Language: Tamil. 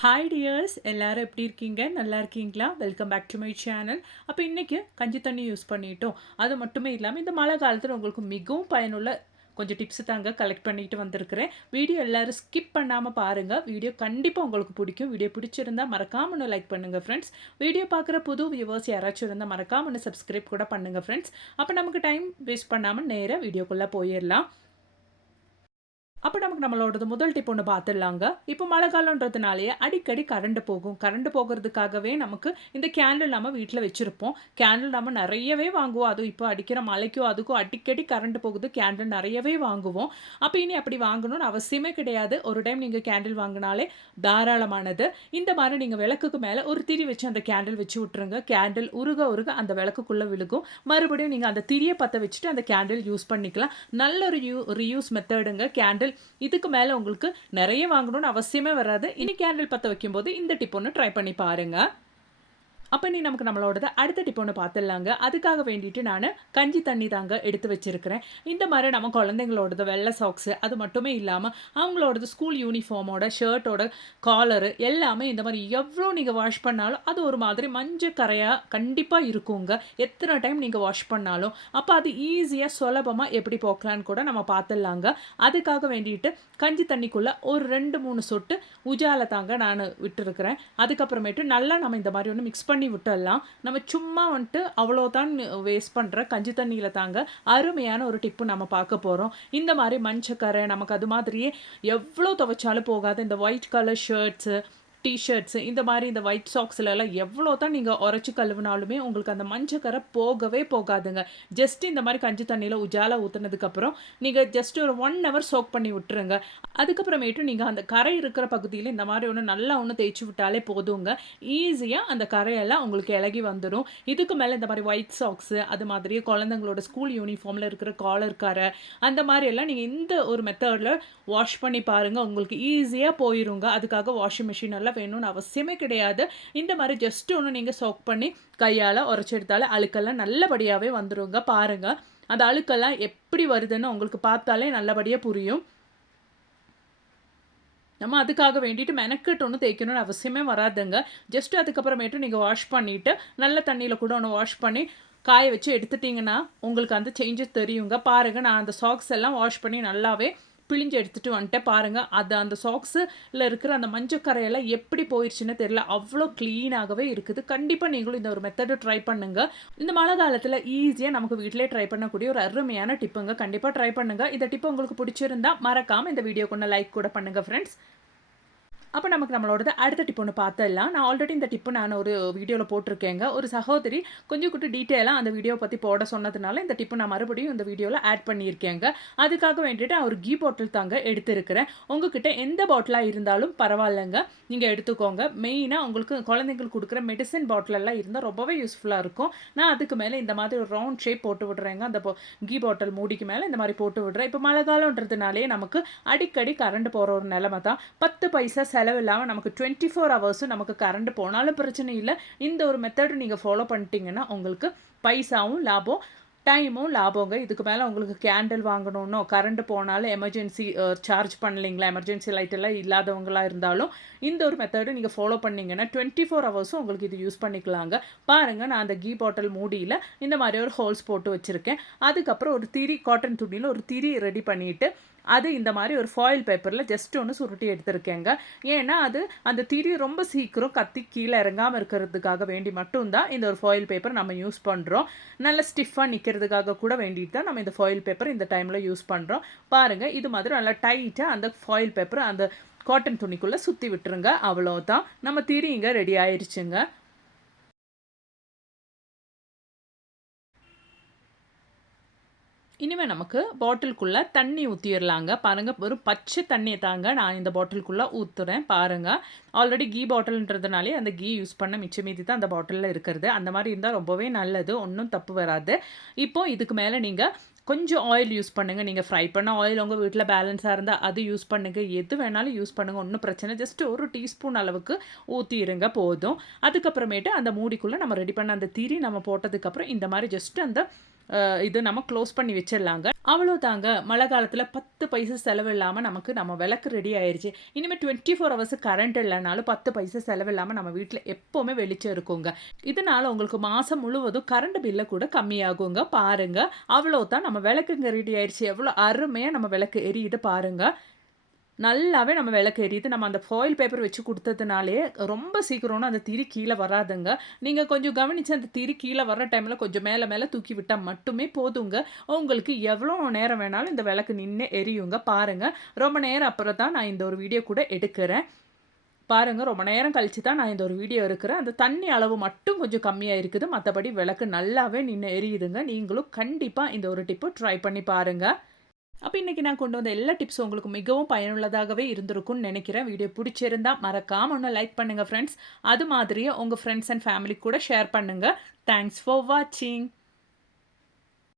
ஹாய் டியர்ஸ் எல்லாரும் எப்படி இருக்கீங்க? நல்லா இருக்கீங்களா? Welcome back to my channel. அப்போ இன்றைக்கி கஞ்சி தண்ணி யூஸ் பண்ணிட்டோம். அது மட்டுமே இல்லாமல் இந்த மழை காலத்தில் உங்களுக்கு மிகவும் பயனுள்ள கொஞ்சம் டிப்ஸ் தாங்க கலெக்ட் பண்ணிட்டு வந்திருக்கிறேன். வீடியோ எல்லாரும் ஸ்கிப் பண்ணாமல் பாருங்கள். வீடியோ கண்டிப்பாக உங்களுக்கு பிடிக்கும். வீடியோ பிடிச்சிருந்தா மறக்காம ஒன்று லைக் பண்ணுங்கள் ஃப்ரெண்ட்ஸ். வீடியோ பார்க்குற புது வியூவர்ஸ் யாராச்சும் இருந்தால் மறக்காம ஒன்று சப்ஸ்கிரைப் கூட பண்ணுங்கள் ஃப்ரெண்ட்ஸ். அப்போ நமக்கு டைம் வேஸ்ட் பண்ணாமல் நேராக வீடியோக்குள்ளே போயிடலாம். அப்போ நமக்கு நம்மளோடது முதல் டிப் ஒன்று பார்த்துடலாங்க. இப்போ மழை காலன்றதுனாலேயே அடிக்கடி கரண்ட் போகும். கரண்ட் போகிறதுக்காகவே நமக்கு இந்த கேண்டில் நம்ம வீட்டில் வச்சுருப்போம். கேண்டில் நம்ம நிறையவே வாங்குவோம். அதுவும் இப்போ அடிக்கிற மழைக்கும் அதுக்கும் அடிக்கடி கரண்ட் போகுது. கேண்டில் நிறையவே வாங்குவோம். அப்போ இனி அப்படி வாங்கணும்னு அவசியமே கிடையாது. ஒரு டைம் நீங்கள் கேண்டில் வாங்கினாலே தாராளமானது. இந்த மாதிரி நீங்கள் விளக்குக்கு மேலே ஒரு திரி வச்சு அந்த கேண்டில் வச்சு விட்ருங்க. கேண்டில் உருக உருக அந்த விளக்குக்குள்ளே விழுகும். மறுபடியும் நீங்கள் அந்த திரியை பற்ற வச்சுட்டு அந்த கேண்டில் யூஸ் பண்ணிக்கலாம். நல்ல ஒரு ரீயூஸ் மெத்தடுங்க கேண்டில். இதுக்கு மேலே உங்களுக்கு நிறைய வாங்கணும்னு அவசியமே வராது. இனி கேண்டில் பற்ற வைக்கும்போது இந்த டிப் ஒன்று ட்ரை பண்ணி பாருங்கள். அப்போ நீ நமக்கு நம்மளோடது அடுத்த டிப் ஒன்று பார்த்துடலாங்க. அதுக்காக வேண்டிட்டு நான் கஞ்சி தண்ணி தாங்க எடுத்து வச்சுருக்கிறேன். இந்த மாதிரி நம்ம குழந்தைங்களோடது வெள்ளை சாக்ஸு அது மட்டுமே இல்லாமல் அவங்களோடது ஸ்கூல் யூனிஃபார்மோட ஷர்ட்டோட காலரு எல்லாமே இந்த மாதிரி எவ்வளோ நீங்கள் வாஷ் பண்ணாலும் அது ஒரு மாதிரி மஞ்சள் கரையாக கண்டிப்பாக இருக்குங்க. எத்தனை டைம் நீங்கள் வாஷ் பண்ணாலும். அப்போ அது ஈஸியாக சுலபமாக எப்படி போக்கலான்னு கூட நம்ம பார்த்துடலாங்க. அதுக்காக வேண்டிட்டு கஞ்சி தண்ணிக்குள்ளே ஒரு 2-3 சொட்டு உஜால தாங்க நான் விட்டுருக்கிறேன். அதுக்கப்புறமேட்டு நல்லா நம்ம இந்த மாதிரி ஒன்று மிக்ஸ் பண்ணி விட்டுடலாம். நம்ம சும்மா வந்துட்டு அவ்வளோதான் வேஸ்ட் பண்ணுற கஞ்சி தண்ணியில் தாங்க அருமையான ஒரு டிப்பு நம்ம பார்க்க போகிறோம். இந்த மாதிரி மஞ்சக்கரை நமக்கு அது மாதிரியே எவ்வளோ துவைச்சாலும் போகாது. இந்த ஒயிட் கலர் ஷர்ட்ஸு டிஷர்ட்ஸு இந்த மாதிரி இந்த ஒயிட் சாக்ஸ்லலாம் எவ்வளோ தான் நீங்கள் உரைச்சி கழுவினாலுமே உங்களுக்கு அந்த மஞ்சக்கரை போகவே போகாதுங்க. ஜஸ்ட் இந்த மாதிரி கஞ்சி தண்ணியில் உஜாலா ஊற்றுனதுக்கப்புறம் நீங்கள் ஜஸ்ட் ஒரு 1 ஹவர் சோக் பண்ணி விட்டுருங்க. அதுக்கப்புறமேட்டு நீங்கள் அந்த கரை இருக்கிற பகுதியில் இந்த மாதிரி ஒன்று நல்லா ஒன்று தேய்ச்சி விட்டாலே போதுங்க. ஈஸியாக அந்த கரையெல்லாம் உங்களுக்கு இலகி வந்துடும். இதுக்கு மேலே இந்த மாதிரி ஒயிட் சாக்ஸு அது மாதிரியே குழந்தைங்களோட ஸ்கூல் யூனிஃபார்மில் இருக்கிற காலர் கரை அந்த மாதிரி எல்லாம் நீங்கள் இந்த ஒரு மெத்தடில் வாஷ் பண்ணி பாருங்கள். உங்களுக்கு ஈஸியாக போயிருங்க. அதுக்காக வாஷிங் மிஷின் எல்லாம் வேணும்னு அவசியமே கிடையாது. இந்த மாதிரி ஜஸ்ட் ஒன்று நீங்கள் சோக் பண்ணி கையால் உரைச்சி எடுத்தாலே அழுக்கெல்லாம் நல்லபடியாகவே வந்துருங்க. பாருங்கள் அந்த அழுக்கெல்லாம் எப்படி வருதுன்னு உங்களுக்கு பார்த்தாலே நல்லபடியாக புரியும். நம்ம அதுக்காக வேண்டிட்டு மெனக்கெட்டு ஒன்று தேய்க்கணும்னு அவசியமே வராதுங்க. ஜஸ்ட் அதுக்கப்புறமேட்டு நீங்கள் வாஷ் பண்ணிவிட்டு நல்ல தண்ணியில் கூட ஒன்று வாஷ் பண்ணி காய வச்சு எடுத்துட்டிங்கன்னா உங்களுக்கு அந்த சேஞ்சஸ் தெரியுங்க. பாருங்கள் நான் அந்த சாக்ஸ் எல்லாம் வாஷ் பண்ணி நல்லாவே பிழிஞ்சு எடுத்துகிட்டு வந்துட்டேன். பாருங்கள் அது அந்த சாக்ஸில் இருக்கிற அந்த மஞ்சக்கரையெல்லாம் எப்படி போயிடுச்சுன்னு தெரியல. அவ்வளோ க்ளீனாகவே இருக்குது. கண்டிப்பாக நீங்களும் இந்த ஒரு மெத்தடை ட்ரை பண்ணுங்கள். இந்த மழை காலத்தில் ஈஸியாக நமக்கு வீட்டிலே ட்ரை பண்ணக்கூடிய ஒரு அருமையான டிப்புங்க. கண்டிப்பாக ட்ரை பண்ணுங்கள். இந்த டிப்பு உங்களுக்கு பிடிச்சிருந்தா மறக்காமல் இந்த வீடியோக்கு ஒன்று லைக் கூட பண்ணுங்கள் ஃப்ரெண்ட்ஸ். அப்போ நமக்கு நம்மளோடது அடுத்த டிப் ஒன்று பார்த்துடலாம். நான் ஆல்ரெடி இந்த டிப்பு நான் ஒரு வீடியோவில் போட்டிருக்கேங்க. ஒரு சகோதரி கொஞ்சம் கூட்டு டீட்டெயிலாக அந்த வீடியோவை பற்றி போட சொன்னதுனால இந்த டிப்பு நான் மறுபடியும் இந்த வீடியோவில் ஆட் பண்ணியிருக்கேங்க. அதுக்காக வேண்டிட்டு நான் ஒரு கீ பாட்டில் தாங்க எடுத்திருக்கிறேன். உங்ககிட்ட எந்த பாட்டிலாக இருந்தாலும் பரவாயில்லைங்க, நீங்கள் எடுத்துக்கோங்க. மெயினாக உங்களுக்கு குழந்தைங்களுக்கு கொடுக்குற மெடிசன் பாட்டிலெல்லாம் இருந்தால் ரொம்பவே யூஸ்ஃபுல்லாக இருக்கும். நான் அதுக்கு மேலே இந்த மாதிரி ஒரு ரவுண்ட் ஷேப் போட்டு விடுறேங்க. அந்த கீ பாட்டில் மூடிக்கு மேலே இந்த மாதிரி போட்டு விடுறேன். இப்போ மழை காலன்றதுனாலே நமக்கு அடிக்கடி கரண்ட் போகிற ஒரு நிலைமை தான். 10 பைசா செலவு இல்லாமல் நமக்கு 24 ஹவர்ஸும் நமக்கு கரண்ட் போனாலும் பிரச்சனை இல்லை. இந்த ஒரு மெத்தடு நீங்கள் ஃபாலோ பண்ணிட்டீங்கன்னா உங்களுக்கு பைசாவும் லாபம், டைமும் லாபங்க. இதுக்கு மேலே உங்களுக்கு கேண்டில் வாங்கணுன்னோ கரண்ட் போனாலும் எமர்ஜென்சி சார்ஜ் பண்ணலைங்களா, எமர்ஜென்சி லைட் எல்லாம் இல்லாதவங்களா இருந்தாலும் இந்த ஒரு மெத்தடு நீங்கள் ஃபாலோ பண்ணிங்கன்னா 24 ஹவர்ஸும் உங்களுக்கு இது யூஸ் பண்ணிக்கலாங்க. பாருங்கள் நான் அந்த கீ பாட்டில் மூடியில் இந்த மாதிரி ஒரு ஹோல்ஸ் போட்டு வச்சுருக்கேன். அதுக்கப்புறம் ஒரு திரி காட்டன் துணியில் ஒரு திரி ரெடி பண்ணிவிட்டு அது இந்த மாதிரி ஒரு ஃபாயில் பேப்பரில் ஜஸ்ட் ஒன்று சுருட்டி எடுத்துருக்கேங்க. ஏன்னா அது அந்த திரி ரொம்ப சீக்கிரம் கத்தி கீழே இறங்காமல் இருக்கிறதுக்காக வேண்டி மட்டும்தான் இந்த ஒரு ஃபாயில் பேப்பர் நம்ம யூஸ் பண்ணுறோம். நல்ல ஸ்டிஃபாக நிற்கிறதுக்காக கூட வேண்டிட்டு தான் நம்ம இந்த ஃபாயில் பேப்பர் இந்த டைமில் யூஸ் பண்ணுறோம். பாருங்கள் இது மாதிரி நல்லா டைட்டாக அந்த ஃபாயில் பேப்பர் அந்த காட்டன் துணிக்குள்ளே சுற்றி விட்டுருங்க. அவ்வளோதான், நம்ம திரி இங்கே ரெடி ஆயிடுச்சுங்க. இனிமேல் நமக்கு பாட்டிலுக்குள்ளே தண்ணி ஊற்றிடலாங்க. பாருங்கள் ஒரு பச்சை தண்ணியை தாங்க நான் இந்த பாட்டிலுக்குள்ளே ஊற்றுறேன். பாருங்கள் ஆல்ரெடி கீ பாட்டில்ன்றதுனாலே அந்த கீ யூஸ் பண்ண மிச்சம் மீதி தான் அந்த பாட்டிலில் இருக்கிறது. அந்த மாதிரி இருந்தால் ரொம்பவே நல்லது, ஒன்றும் தப்பு வராது. இப்போது இதுக்கு மேலே நீங்கள் கொஞ்சம் ஆயில் யூஸ் பண்ணுங்கள். நீங்கள் ஃப்ரை பண்ண ஆயில் உங்கள் வீட்டில் பேலன்ஸாக இருந்தால் அது யூஸ் பண்ணுங்கள். எது வேணாலும் யூஸ் பண்ணுங்கள், ஒன்றும் பிரச்சனை. ஜஸ்ட் ஒரு டீஸ்பூன் அளவுக்கு ஊற்றிடுங்க போதும். அதுக்கப்புறமேட்டு அந்த மூடிக்குள்ளே நம்ம ரெடி பண்ண அந்த திரி நம்ம போட்டதுக்கப்புறம் இந்த மாதிரி ஜஸ்ட் அந்த இது நம்ம க்ளோஸ் பண்ணி வச்சிடலாங்க. அவ்வளோதாங்க. மழை காலத்தில 10 பைசா செலவில்லாம நம்ம விளக்கு ரெடி ஆயிருச்சு. இனிமே 24 ஹவர்ஸ் கரண்ட் இல்லனாலும் 10 பைசா செலவில்லாம நம்ம வீட்ல எப்பவுமே வெளிச்சம் இருக்குங்க. இதனால உங்களுக்கு மாசம் முழுவதும் கரண்ட் பில்ல கூட கம்மியாகுங்க. பாருங்க. அவ்வளோதான் நம்ம விளக்குங்க ரெடி ஆயிருச்சு. எவ்வளோ அருமையா நம்ம விளக்கு எரியுது பாருங்க. நல்லாவே நம்ம விளக்கு எரியுது. நம்ம அந்த ஃபாயில் பேப்பர் வச்சு குடுத்ததுனாலயே ரொம்ப சீக்கிரம்னா அந்த திரி கீழ வராதுங்க. நீங்க கொஞ்சம் கவனிச்சு அந்த திரி கீழ வர்ற டைம்ல கொஞ்சம் மேல மேல தூக்கி விட்டா மட்டுமே போதுங்க. உங்களுக்கு எவ்வளோ நேரம் வேணாலும் இந்த விளக்கு நின்னு எரியுங்க. பாருங்க. ரொம்ப நேரம் அப்புறம் தான் நான் இந்த ஒரு வீடியோ கூட எடுக்கிறேன். பாருங்க ரொம்ப நேரம் கழிச்சு தான் நான் இந்த ஒரு வீடியோ எடுக்கிறேன். அந்த தண்ணி அளவு மட்டும் கொஞ்சம் கம்மியா இருக்குது. மத்தபடி விளக்கு நல்லாவே நின்னு எரியுதுங்க. நீங்களும் கண்டிப்பா இந்த ஒரு டிப்பு ட்ரை பண்ணி பாருங்க. அப்ப இன்னைக்கு நான் கொண்டு வந்த எல்லா டிப்ஸும் உங்களுக்கு மிகவும் பயனுள்ளதாகவே இருந்திருக்கும்னு நினைக்கிறேன். வீடியோ பிடிச்சிருந்தா மறக்காம ஒண்ணு லைக் பண்ணுங்க ஃப்ரெண்ட்ஸ். அது மாதிரியே உங்க ஃப்ரெண்ட்ஸ் அண்ட் ஃபேமிலி கூட ஷேர் பண்ணுங்க. தேங்க்ஸ் ஃபார் வாட்சிங்.